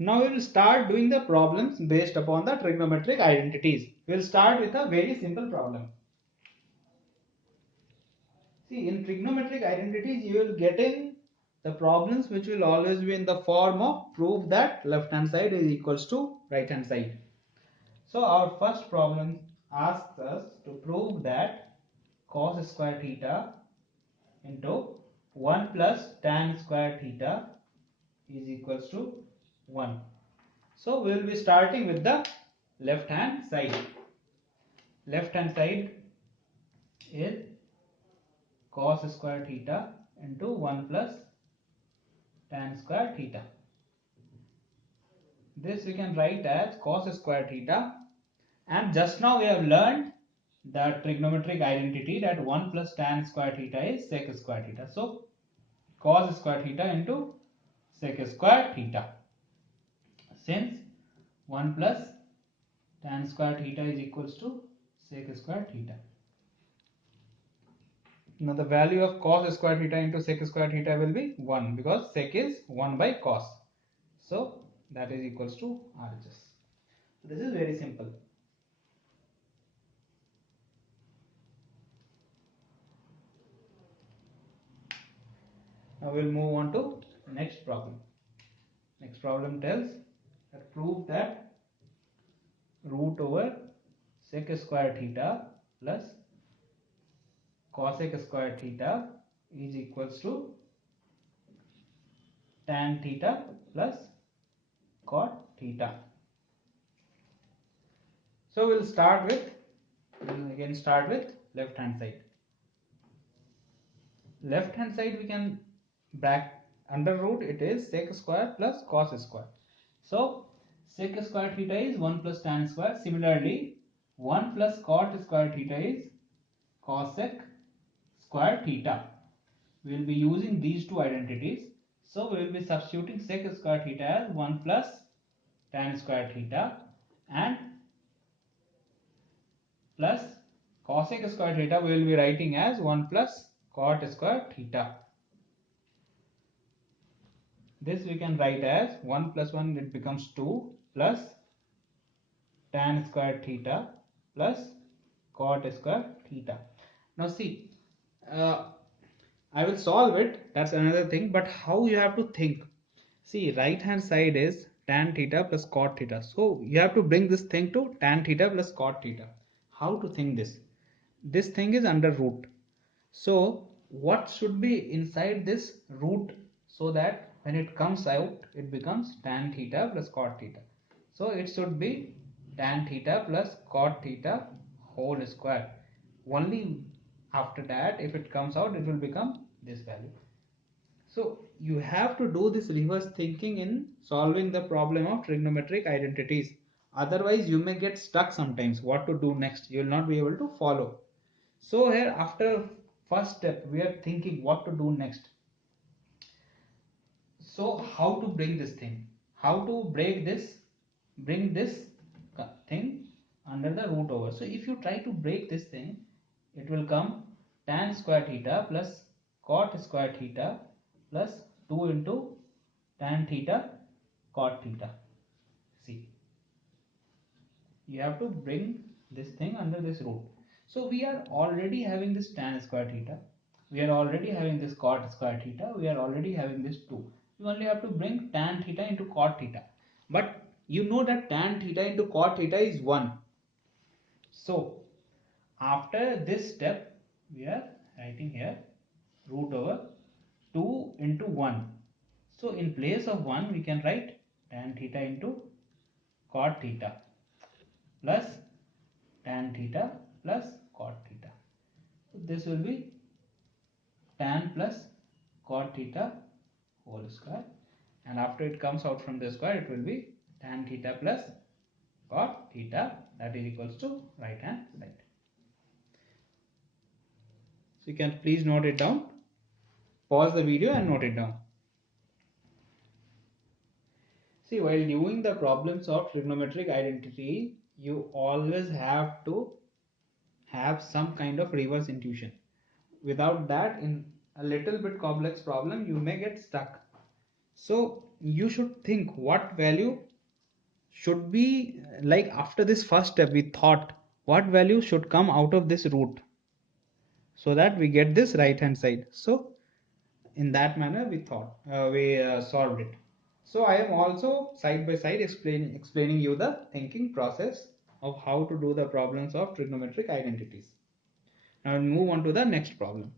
Now we will start doing the problems based upon the trigonometric identities. We will start with a very simple problem. See, in trigonometric identities, you will get in the problems which will always be in the form of prove that left hand side is equals to right hand side. So our first problem asks us to prove that cos square theta into 1 plus tan square theta is equals to 1. So we will be starting with the left hand side. Left hand side is cos square theta into 1 plus tan square theta. This we can write as cos square theta, and just now we have learned the trigonometric identity that 1 plus tan square theta is sec square theta. So cos square theta into sec square theta. Since 1 plus tan square theta is equals to sec square theta. Now the value of cos square theta into sec square theta will be 1 because sec is 1 by cos. So that is equals to RHS. This is very simple. Now we'll move on to next problem. Next problem tells that prove that root over sec square theta plus cosec square theta is equals to tan theta plus cot theta. So we'll again start with left hand side. Left hand side we can back under root, it is sec square plus cos square. So sec square theta is 1 plus tan square. Similarly 1 plus cot square theta is cosec square theta. We will be using these two identities. So we will be substituting sec square theta as 1 plus tan square theta and plus cosec square theta we will be writing as 1 plus cot square theta. This we can write as 1 plus 1, it becomes 2 plus tan square theta plus cot square theta. Now see, I will solve it, that's another thing, but how you have to think. See, right hand side is tan theta plus cot theta. So you have to bring this thing to tan theta plus cot theta. How to think this? This thing is under root. So what should be inside this root so that when it comes out it becomes tan theta plus cot theta. So it should be tan theta plus cot theta whole square. Only after that if it comes out it will become this value. So you have to do this reverse thinking in solving the problem of trigonometric identities. Otherwise you may get stuck sometimes. What to do next? You will not be able to follow. So here after first step we are thinking what to do next. So how to bring this thing? How to bring this thing under the root over. So if you try to break this thing, it will come tan square theta plus cot square theta plus 2 into tan theta cot theta. See, you have to bring this thing under this root. So we are already having this tan square theta, we are already having this cot square theta, we are already having this 2. You only have to bring tan theta into cot theta, but you know that tan theta into cot theta is 1. So after this step we are writing here root over 2 into 1. So in place of 1 we can write tan theta into cot theta plus tan theta plus cot theta. So this will be tan plus cot theta whole square, and after it comes out from the square it will be tan theta plus cot theta, that is equals to right hand side. So you can please note it down, pause the video and note it down. See, while doing the problems of trigonometric identity, you always have to have some kind of reverse intuition. Without that, in a little bit complex problem, you may get stuck. So you should think what value should be, like after this first step we thought what value should come out of this root so that we get this right hand side. So in that manner we thought we solved it. So I am also side by side explaining you the thinking process of how to do the problems of trigonometric identities. Now we'll move on to the next problem.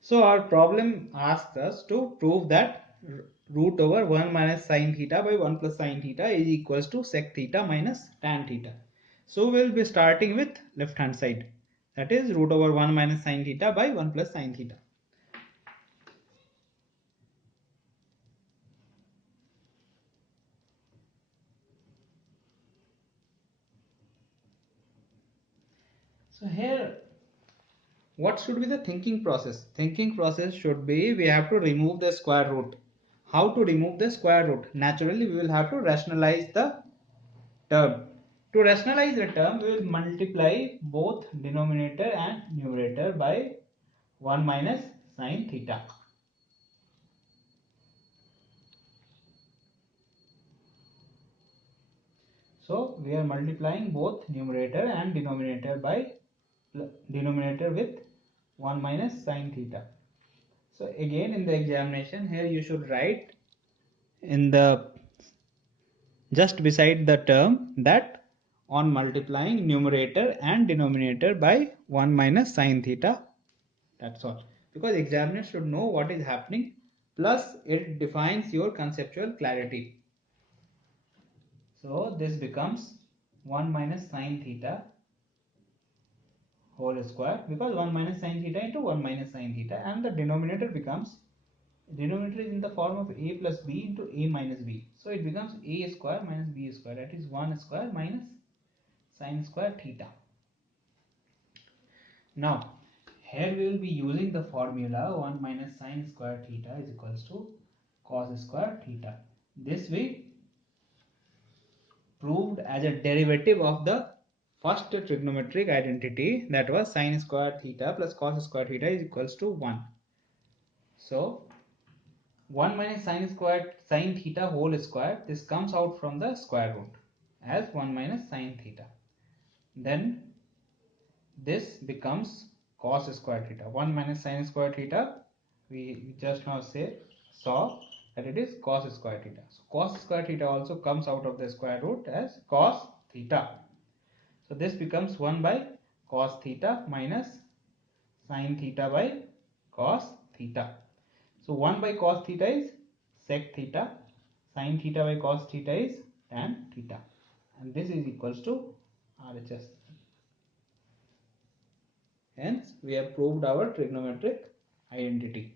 So our problem asks us to prove that root over 1 minus sine theta by 1 plus sine theta is equals to sec theta minus tan theta. So we'll be starting with left hand side, that is root over 1 minus sine theta by 1 plus sine theta. So here what should be the thinking process? Thinking process should be we have to remove the square root. How to remove the square root? Naturally we will have to rationalize the term. To rationalize the term, we will multiply both denominator and numerator by 1 minus sine theta. So we are multiplying both numerator and denominator with 1 minus sine theta. So again in the examination here you should write in the just beside the term that on multiplying numerator and denominator by 1 minus sine theta. That's all. Because examiner should know what is happening, plus it defines your conceptual clarity. So this becomes 1 minus sine theta whole square, because 1 minus sine theta into 1 minus sine theta, and the denominator is in the form of a plus b into a minus b. So it becomes a square minus b square, that is 1 square minus sine square theta. Now here we will be using the formula 1 minus sine square theta is equals to cos square theta. This we proved as a derivative of the first trigonometric identity, that was sine square theta plus cos square theta is equals to 1. So 1 minus sine theta whole square, this comes out from the square root as 1 minus sine theta. Then this becomes cos square theta. 1 minus sine square theta, we just now saw that it is cos square theta. So cos square theta also comes out of the square root as cos theta. So this becomes 1 by cos theta minus sine theta by cos theta. So 1 by cos theta is sec theta, sine theta by cos theta is tan theta, and this is equals to RHS. Hence, we have proved our trigonometric identity.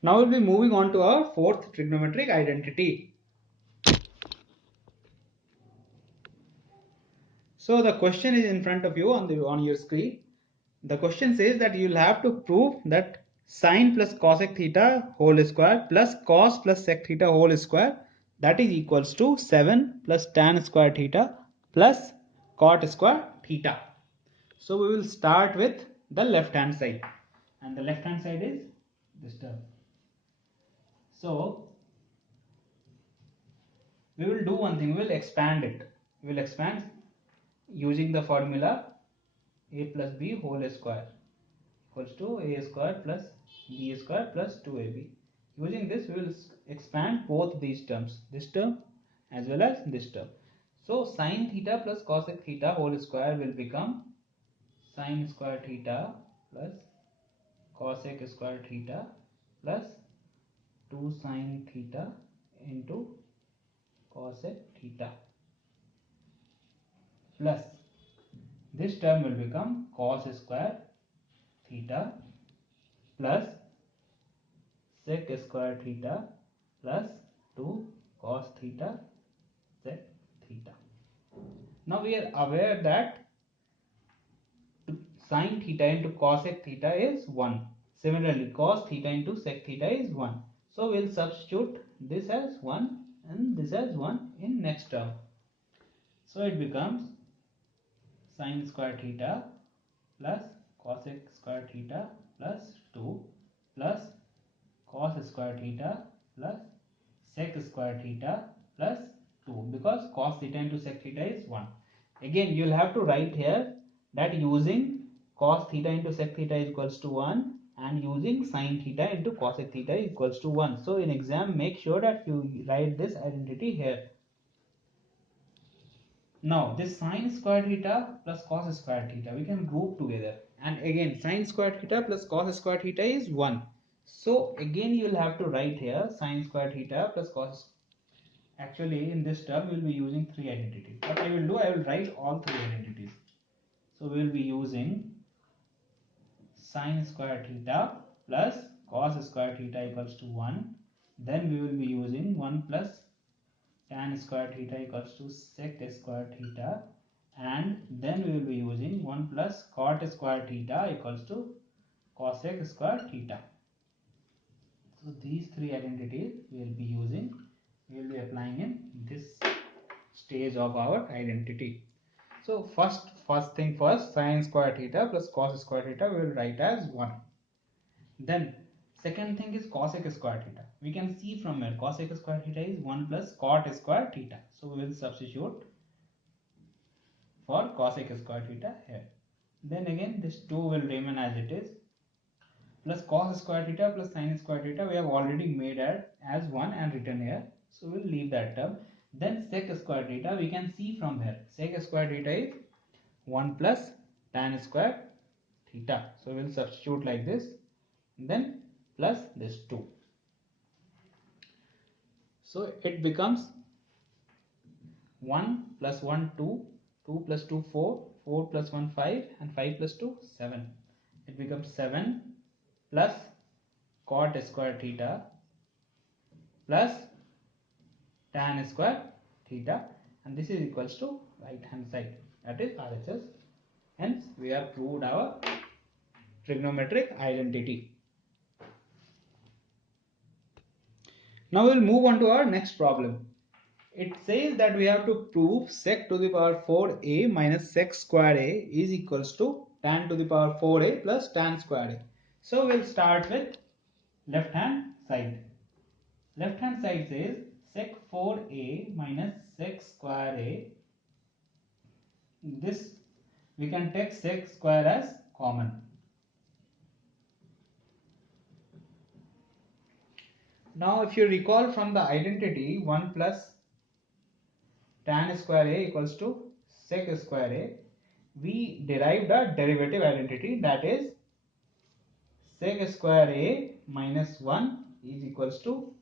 Now we'll be moving on to our fourth trigonometric identity. So the question is in front of you on your screen. The question says that you'll have to prove that sine plus cosec theta whole square plus cos plus sec theta whole square, that is equals to 7 plus tan square theta plus cot square theta. So we will start with the left hand side, and the left hand side is this term. So we will do one thing, we will expand it. We will expand using the formula a plus b whole square equals to a square plus b square plus 2ab. Using this we will expand both these terms, this term as well as this term. So sine theta plus cosec theta whole square will become sine square theta plus cosec square theta plus 2 sine theta into cosec theta, plus this term will become cos square theta plus sec square theta plus 2 cos theta sec theta. Now we are aware that sine theta into cosec theta is 1. Similarly, cos theta into sec theta is 1. So we will substitute this as 1 and this as 1 in next term. So it becomes sine square theta plus cosec square theta plus 2 plus cos square theta plus sec square theta plus 2, because cos theta into sec theta is 1. Again you will have to write here that using cos theta into sec theta is equals to 1 and using sin theta into cosec theta is equals to 1. So in exam make sure that you write this identity here. Now this sine square theta plus cos square theta we can group together, and again sine square theta plus cos square theta is 1. So again you will have to write here sine square theta plus cos. Actually in this term we will be using three identities. What I will do, I will write all three identities. So we will be using sine square theta plus cos square theta equals to 1. Then we will be using 1 plus tan square theta equals to sec square theta, and then we will be using 1 plus cot square theta equals to cosec square theta. So these three identities we will be using, we will be applying in this stage of our identity. So first thing first, sine square theta plus cos square theta we will write as 1. Then second thing is cosec square theta. We can see from here cosec square theta is 1 plus cot square theta. So we will substitute for cosec square theta here. Then again this 2 will remain as it is, plus cos square theta plus sin square theta we have already made as 1 and written here. So we will leave that term. Then sec square theta we can see from here. Sec square theta is 1 plus tan square theta. So we will substitute like this. Then plus this 2. So it becomes 1 plus 1 2, 2 plus 2 4, 4 plus 1 5, and 5 plus 2 7. It becomes 7 plus cot square theta plus tan square theta, and this is equals to right hand side, that is RHS. Hence we have proved our trigonometric identity. Now we will move on to our next problem. It says that we have to prove sec to the power 4a minus sec square a is equals to tan to the power 4a plus tan square a. So we'll start with left hand side. Left hand side says sec 4a minus sec square a. This we can take sec square as common. Now if you recall from the identity, 1 plus tan square a equals to sec square a, we derived a derivative identity, that is sec square a minus 1 is equals to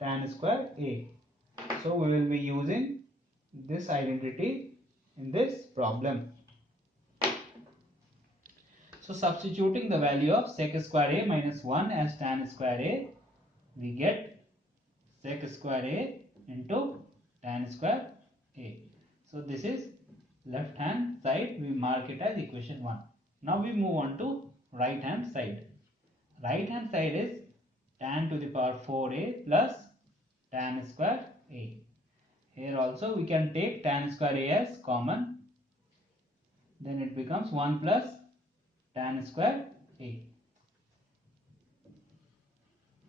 tan square a. So we will be using this identity in this problem. So substituting the value of sec square a minus 1 as tan square a, we get sec square a into tan square a. So this is left hand side, we mark it as equation 1. Now we move on to right hand side. Right hand side is tan to the power 4a plus tan square a. Here also we can take tan square a as common. Then it becomes 1 plus tan square a.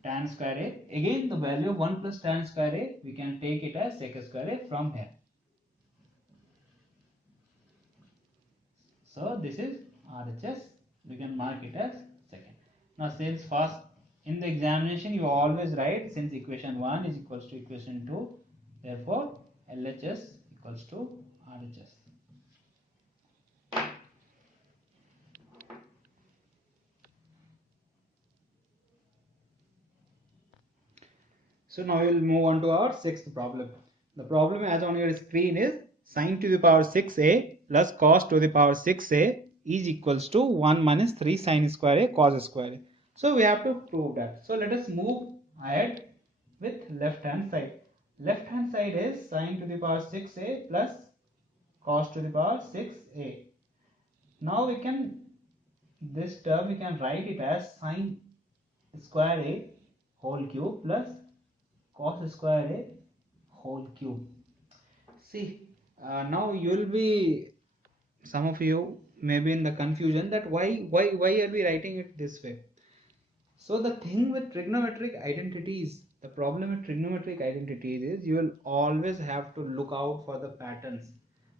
Tan square a. Again the value of 1 plus tan square a, we can take it as sec square a from here. So this is RHS. We can mark it as second. Now since first in the examination you always write, since equation 1 is equals to equation 2, therefore LHS equals to RHS. So now we will move on to our sixth problem. The problem as on your screen is sine to the power 6a plus cos to the power 6a is equals to 1 minus 3 sine square a cos square a. So we have to prove that. So let us move ahead with left hand side. Left hand side is sine to the power 6a plus cos to the power 6a. Now we can, this term we can write it as sine square a whole cube plus cos square a whole cube. See, now you will be, some of you may be in the confusion that why are we writing it this way. So the thing with trigonometric identities, the problem with trigonometric identities is you will always have to look out for the patterns.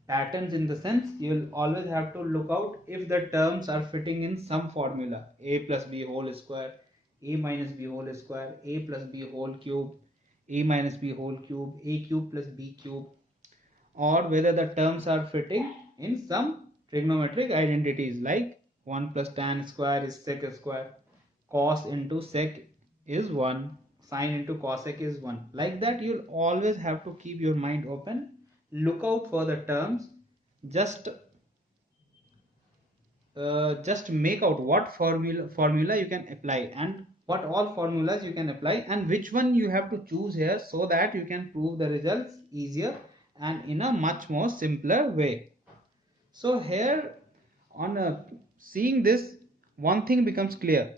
Patterns in the sense you will always have to look out if the terms are fitting in some formula. A plus b whole square, a minus b whole square, a plus b whole cube, a minus b whole cube, a cube plus b cube, or whether the terms are fitting in some trigonometric identities like 1 plus tan square is sec square, cos into sec is 1, sine into cosec is 1. Like that, you'll always have to keep your mind open, look out for the terms, just just make out what formula you can apply and what all formulas you can apply and which one you have to choose here, so that you can prove the results easier and in a much more simpler way. So here on seeing this, one thing becomes clear,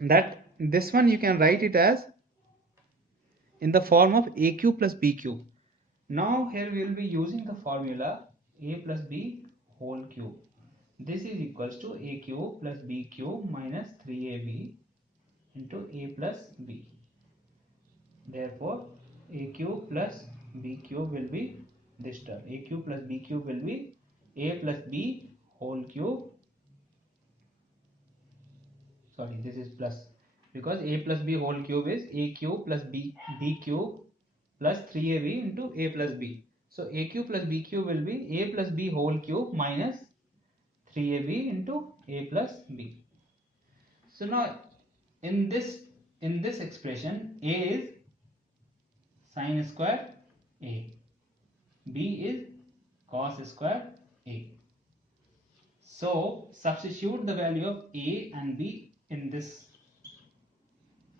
that this one you can write it as in the form of a cube plus b cube. Now here we will be using the formula a plus b whole cube. This is equals to a cube plus b cube minus 3ab into a plus b. Therefore a cube plus b cube will be this term. A cube plus b cube will be a plus b whole cube. Sorry, this is plus, because a plus b whole cube is a cube plus b cube plus 3ab into a plus b. So a cube plus b cube will be a plus b whole cube minus 3ab into a plus b. So now in this expression, a is sine square a, b is cos square a. So substitute the value of a and b in this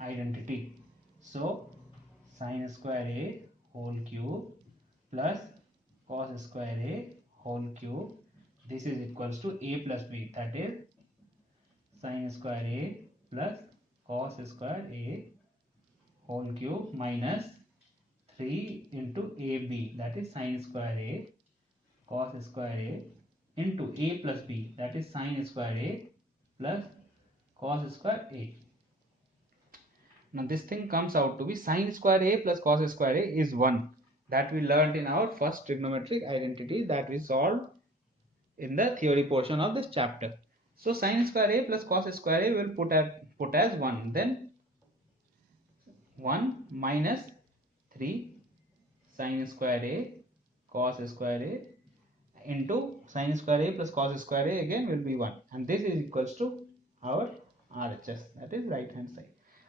identity. So sine square a whole cube plus cos square a whole cube, this is equals to a plus b, that is sine square a plus cos square a whole cube minus 3 into ab, that is sine square a cos square a into a plus b, that is sine square a plus cos square a. Now this thing comes out to be sine square a plus cos square a is 1, that we learned in our first trigonometric identity that we solved in the theory portion of this chapter. So sine square a plus cos square a will put as 1, then 1 minus 3 sine square a cos square a into sine square a plus cos square a again will be 1, and this is equals to our RHS, that is right hand side.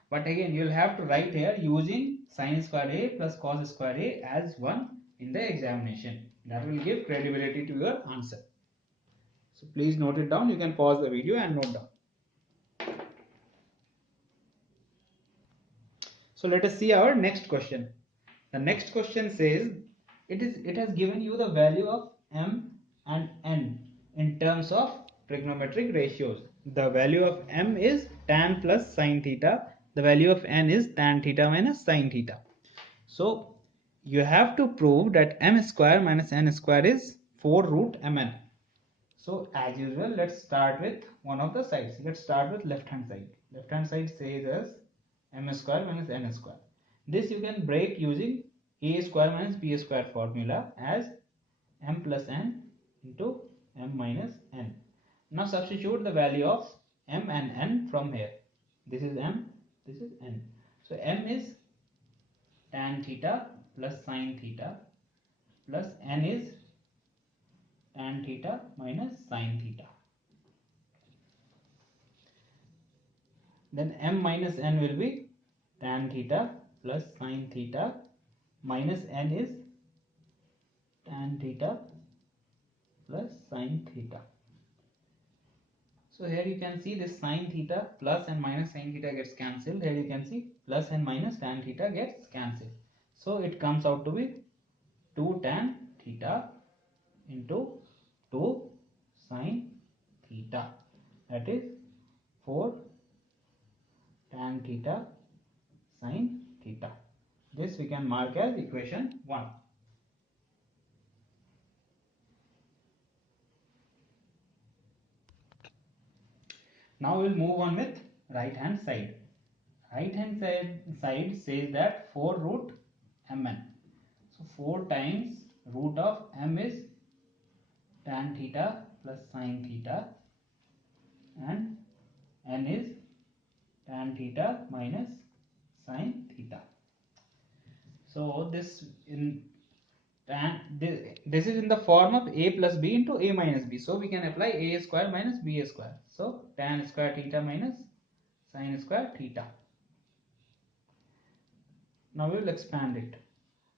But again you will have to write here using sine square a plus cos square a as 1 in the examination. That will give credibility to your answer. So please note it down. You can pause the video and note down. So let us see our next question. The next question says it has given you the value of m and n in terms of trigonometric ratios. The value of m is tan plus sine theta. The value of n is tan theta minus sine theta. So you have to prove that m square minus n square is 4 root mn. So as usual, let's start with one of the sides. Let's start with left hand side. Left hand side says as m square minus n square. This you can break using a square minus b square formula as m plus n into m minus n. Now substitute the value of m and n from here. This is m, this is n. So m is tan theta plus sine theta plus n is tan theta minus sine theta. Then m minus n will be tan theta plus sine theta minus n is tan theta plus sine theta. So here you can see this sine theta plus and minus sine theta gets cancelled. Here you can see plus and minus tan theta gets cancelled. So it comes out to be 2 tan theta into 2 sine theta, that is 4 tan theta sine theta. This we can mark as equation 1. Now we will move on with right hand side. Right hand side says that 4 root mn. So 4 times root of m is tan theta plus sin theta, and n is tan theta minus sin theta. So this is in the form of a plus b into a minus b. So we can apply a square minus b square. So tan square theta minus sin square theta. Now we will expand it.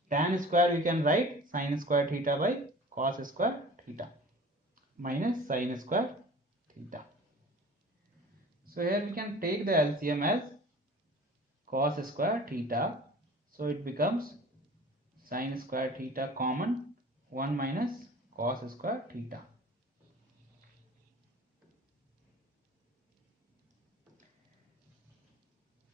Tan square we can write sin square theta by cos square theta minus sin square theta. So here we can take the LCM as cos square theta. So it becomes sin square theta common, 1 minus cos square theta.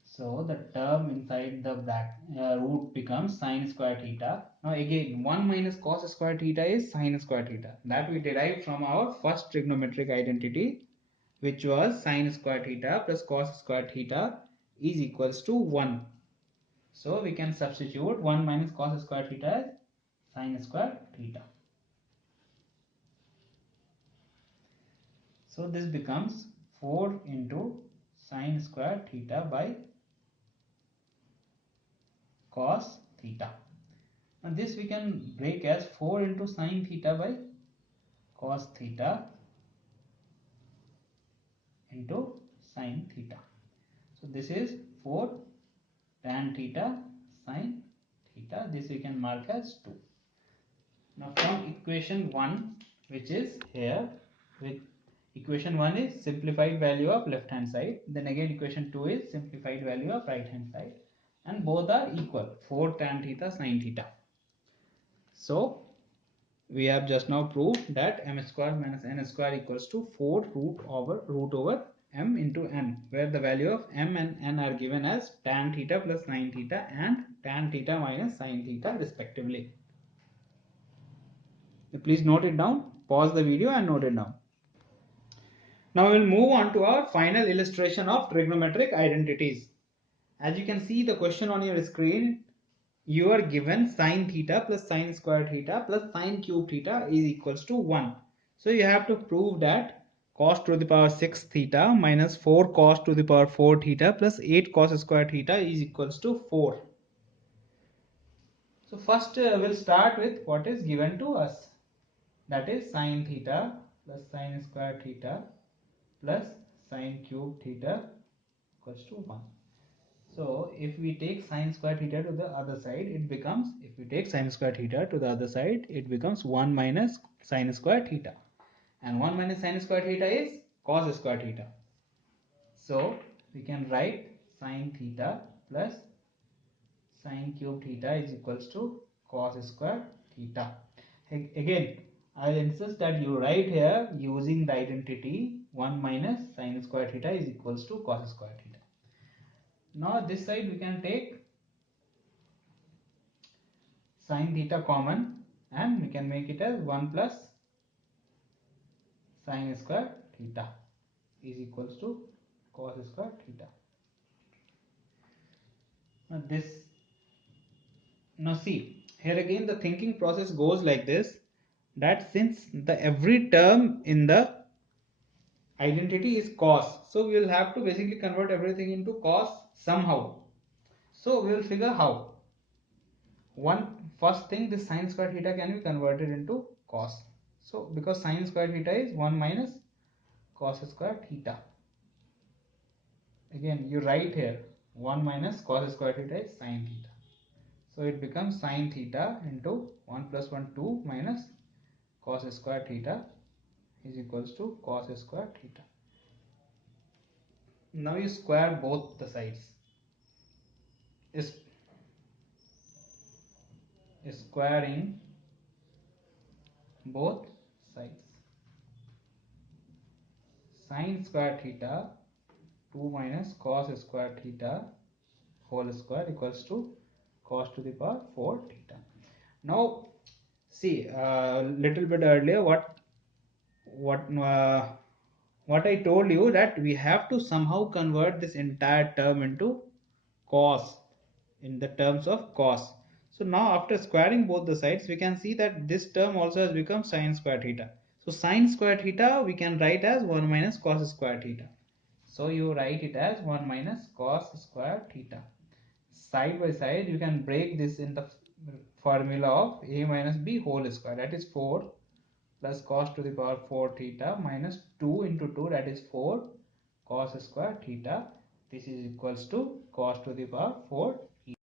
So the term inside the root becomes sin square theta. Now again 1 minus cos square theta is sin square theta. That we derived from our first trigonometric identity, which was sin square theta plus cos square theta is equals to 1. So we can substitute 1 minus cos square theta as sin square theta. So this becomes 4 into sin square theta by cos theta. And this we can break as 4 into sin theta by cos theta into sin theta. So this is 4 tan theta sin theta. This we can mark as 2. Now from equation 1, which is here, with equation 1 is simplified value of left hand side, then again equation 2 is simplified value of right hand side, and both are equal, 4 tan theta sin theta. So we have just now proved that m square minus n square equals to 4 root over m into n, where the value of m and n are given as tan theta plus sin theta and tan theta minus sin theta respectively. Please note it down, pause the video and note it down. Now we will move on to our final illustration of trigonometric identities. As you can see the question on your screen, you are given sin theta plus sin square theta plus sin cube theta is equals to 1. So you have to prove that cos to the power 6 theta minus 4 cos to the power 4 theta plus 8 cos square theta is equals to 4. So first we'll start with what is given to us, that is sin theta plus sin square theta plus sin cube theta equals to 1. So if we take sin square theta to the other side, it becomes, if we take sin square theta to the other side, it becomes 1 minus sin square theta. And 1 minus sin square theta is cos square theta. So we can write sin theta plus sin cube theta is equals to cos square theta. Again, I will insist that you write here using the identity 1 minus sin square theta is equals to cos square theta. Now this side we can take sin theta common and we can make it as 1 plus sin square theta is equals to cos square theta. Now see, here again the thinking process goes like this, that since the every term in the identity is cos, so we will have to basically convert everything into cos somehow. So we will figure how. First thing, this sin square theta can be converted into cos. So because sin square theta is 1 minus cos square theta. Again you write here 1 minus cos square theta is sin theta. So it becomes sin theta into 1 plus 1 2 minus cos square theta is equals to cos square theta. Now you square both the sides. Is squaring both sides. Sin square theta 2 minus cos square theta whole square equals to cos to the power 4 theta. Now see a little bit earlier what what I told you, that we have to somehow convert this entire term into cos, in the terms of cos. So now after squaring both the sides, we can see that this term also has become sine square theta. So sine square theta we can write as 1 minus cos square theta. So you write it as 1 minus cos square theta. Side by side you can break this in the formula of a minus b whole square, that is 4 plus cos to the power 4 theta minus 2 into 2, that is 4 cos square theta. This is equals to cos to the power 4 theta.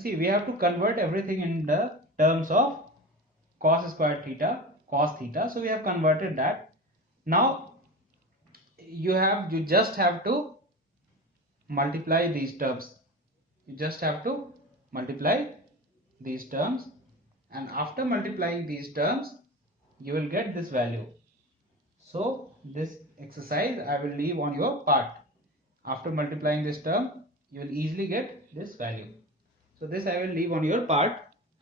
See, we have to convert everything in the terms of cos square theta, cos theta. So we have converted that. Now you just have to multiply these terms. You just have to multiply these terms, and after multiplying these terms you will get this value. So this exercise I will leave on your part. After multiplying this term you will easily get this value. So this I will leave on your part,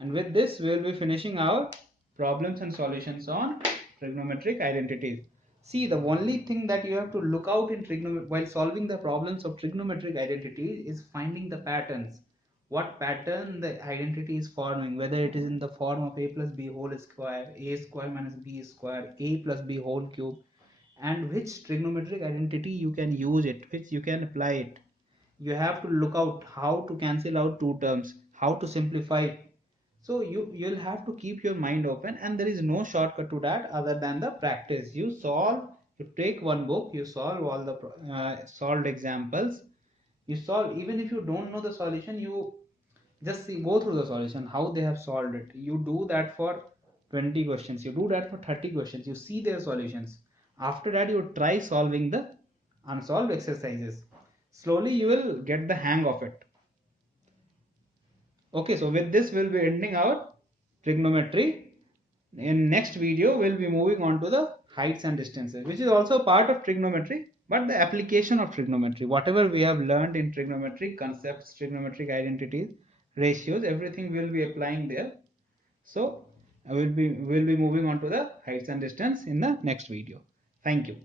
and with this we will be finishing our problems and solutions on trigonometric identities. See, the only thing that you have to look out in trigonometry while solving the problems of trigonometric identities is finding the patterns. What pattern the identity is forming, whether it is in the form of a plus b whole square, a square minus b square, a plus b whole cube, and which trigonometric identity you can use it, which you can apply it. You have to look out how to cancel out two terms, how to simplify. So you'll have to keep your mind open, and there is no shortcut to that other than the practice. You solve, you take one book, you solve all the solved examples, you solve. Even if you don't know the solution, you just see, go through the solution, how they have solved it. You do that for 20 questions, you do that for 30 questions, you see their solutions. After that you try solving the unsolved exercises. Slowly you will get the hang of it. Okay, so with this we'll be ending our trigonometry. In next video we'll be moving on to the heights and distances, which is also part of trigonometry, but the application of trigonometry, whatever we have learned in trigonometric concepts, trigonometric identities, ratios, everything we'll be applying there. So we'll be moving on to the heights and distance in the next video. Thank you.